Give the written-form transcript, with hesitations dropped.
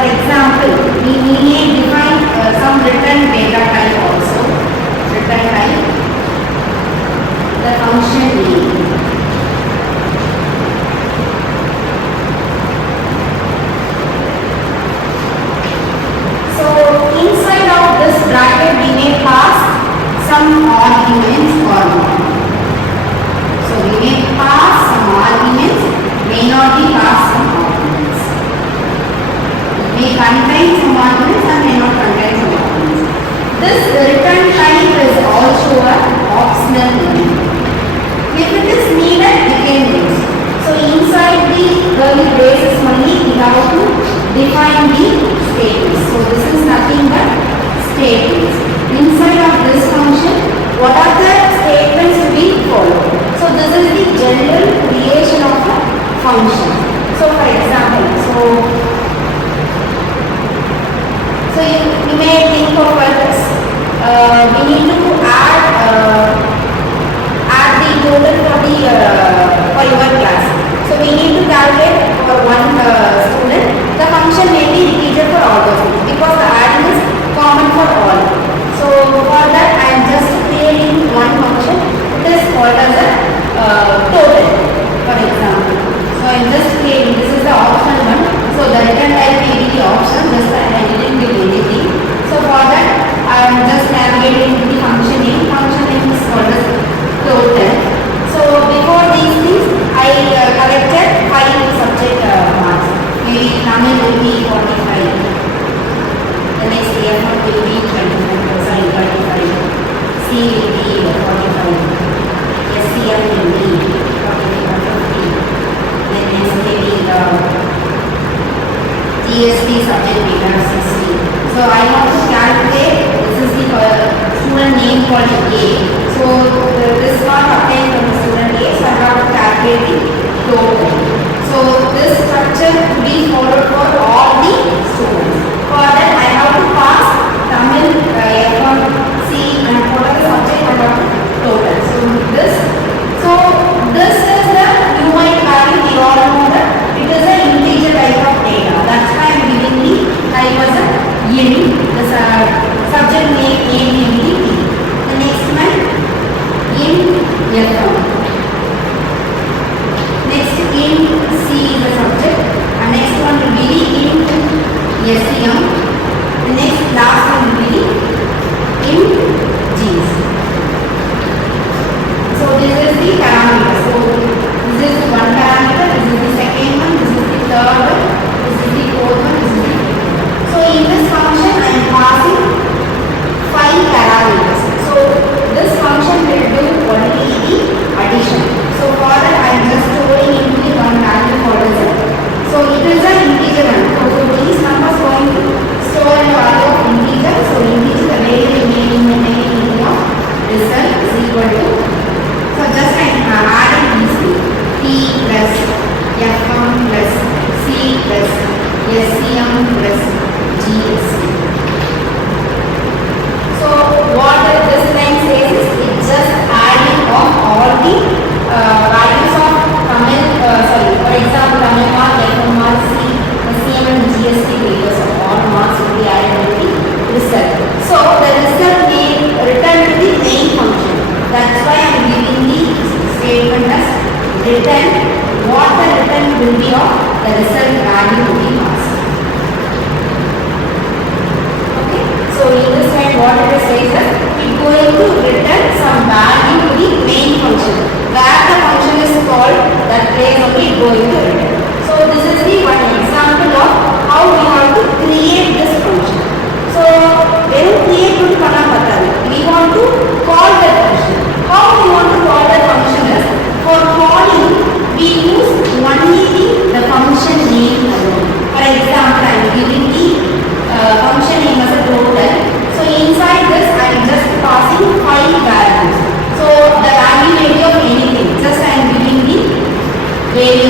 For example, we may define some return data type also. Return type, the function name. So inside of this bracket we may pass some arguments or not. So we may pass some arguments, may not be passed some arguments. It may contain some arguments and may not contain some arguments. This return type is also an optional one. If it is needed, we can use. So inside the curly braces only we have to define the statements. So this is nothing but statements. Inside of this function, what are the statements to be followed? So this is the general creation of a function. So for example, you may think of this. We need to add the total for your class. So we need to calculate for one student. The function may be repeated for all the students because the adding is common for all. So for that I am just creating one function. It is called as a total, for example. So I am just creating, this is the optional one. So the return type may be the option, just I didn't do anything. So for that I am just navigating the function name. Function name is called as total. So before these things I collected 5 subject marks. Maybe Tamil will be 45. The next year will be 25. Sorry, 35. C will be 45. SCM will be 50. Then next maybe the TST subject data 60. So I have to calculate. This is the student name called A. So this one obtained from the student A. So I have to calculate the total. So this structure will be followed for all the students. For that I have to pass Tamil, F1, C and what are the subject I have to total. So this is the, you might have it, you all know that it is an integer type of data. That's why I am giving the type as a int. The subject name A will be T. The next one int F1. Next int C is the subject. And next one will be int SCM. The next last one will be int Gs. So this is the parameter. So this is one parameter, this is the second one, this is the third one, this is the fourth one, this is the fifth one. So in this function I am passing 5 parameters. So this function will do only the addition. So for that I am just storing into the one value called as a. So it is an integer one. So these numbers going to store a value of integer. So integer the way we make in the name of result is equal to. So just I am adding these two. T plus F1 plus C plus SCM plus GSC. So what this line says is it's just adding of all the values of Tamil, for example Tamil mark, F1 mark, C, SCM and GST values of all marks will be added to the result. So the result may return to the main function. That's why I am giving the statement as return. What the return will be of the result value to be marks. Okay. So in this slide what it says is it is going to return some value to the main function. Where the function is called, that place only going to return. So this is the one example of how we have to create this function. So when we create we want to call that function. How we want to call that function is, for calling we use only the function name alone. For example, I am giving the function name as a total. So inside this I am just passing 5 values. So the value may be of anything. Just I am giving the value